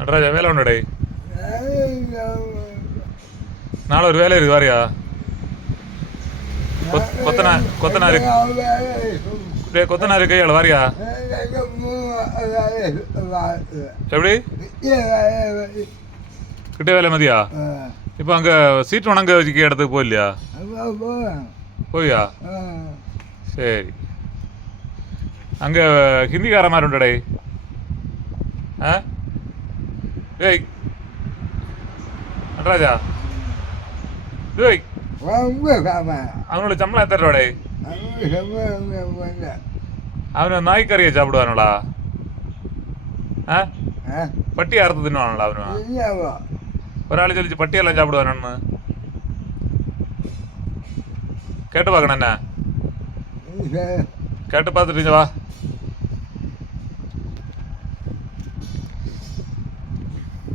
நடராஜா வேலை உண்டடே. நாளை ஒரு வேலை இருக்கு வாரியா? கொத்தனாரு கையாள் வாரியா? எப்படி கிட்ட வேலை மதியா? இப்போ அங்கே சீட் உணங்க வச்சுக்க இடத்துக்கு போயில்லையா? போயா? சரி. அங்கே ஹிந்திக்கார மாதிரி உண்டடே. ஆ ஏய் நடராஜா, ஏய் அவனோட சம்பளம் எத்தனை ரூபாடே? அவன் நாய்க்கறியை சாப்பிடுவானுங்களா? ஆ பட்டி அறுத்து தின்னுவானுங்களா? அவனு ஒரு ஆள் சொல்லிச்சு பட்டியெல்லாம் சாப்பிடுவானு. கேட்டு பார்க்கணும். என்ன கேட்டு பார்த்துட்டு வா.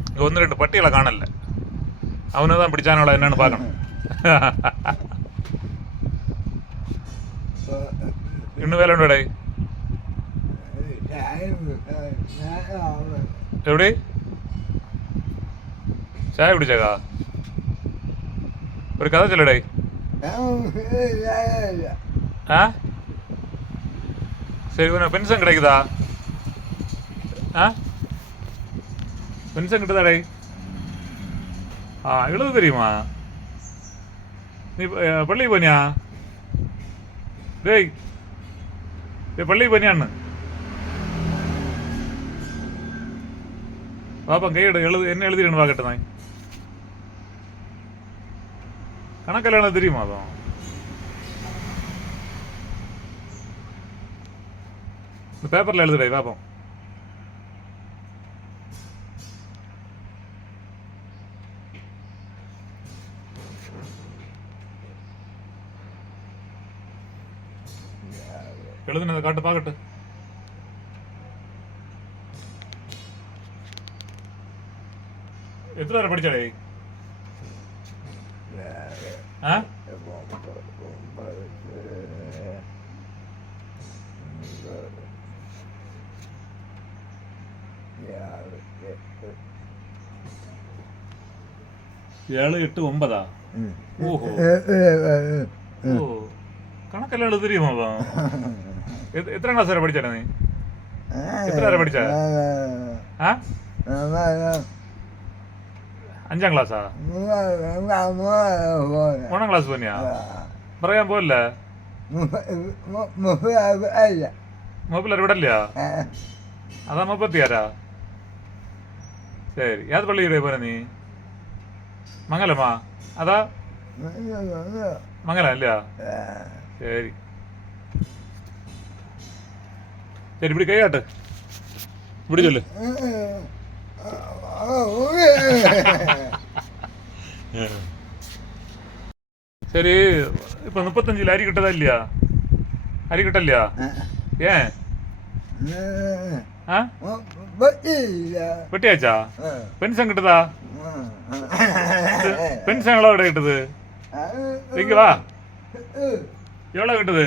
இங்கே 1-2 பட்டியலை காணல. அவனு தான் பிடிச்சானோட என்னன்னு பார்க்கணும். இன்னும் வேலை உண்டடே. எப்படி சாய பிடிச்சாக்கா? ஒரு கதை சொல்லடே. ஆ சரி, உனக்கு பென்ஷன் கிடைக்குதா? ஆ பென்ஷன் கிட்டதாடே. எழுத தெரியுமா? நீ பள்ளிக்கு போனியா? டேய் பள்ளிக்கு போனியான்னு பாப்பா கையிட என்ன எழுதிடுன்னு பார்க்கட்டு தான். கணக்கில் என்ன தெரியுமா? அதுவும் இந்த பேப்பரில் எழுதுடே பாப்போம். எழுதுனதை காட்டு பார்க்கட்டு. எத்தனை வரை படிச்சாடே? ஆ 7, 8, 9. ஓஹோ, ஓ கணக்கெல்லாம் எழுத தெரியுமா? எத்தனை கிளாஸ் வரை படிச்சா நீ? எத்தனை வரை படிச்சா? 5ஆம் கிளாஸா? 3ஆம் கிளாஸ் போனியா? பிறகு ஏன் போகல? மொபைல் விடலையா? அதான் 36. சரி, ஏது பள்ளிக்கூட போற நீ? மங்களமா? அதா மங்களம் இல்லையா? சரி சரி, இப்படி கையாட்டு, இப்படி சொல்லு. சரி, இப்போ 35 அரி கிட்டதா இல்லையா? அரி கிட்ட இல்லையா? ஏன் வெட்டியாச்சா? பென்ஷன் கிட்டதா? பென்ஷன் எவ்வளோ கிட்டுது? இங்க வா, எவ்வளோ கிட்டுது?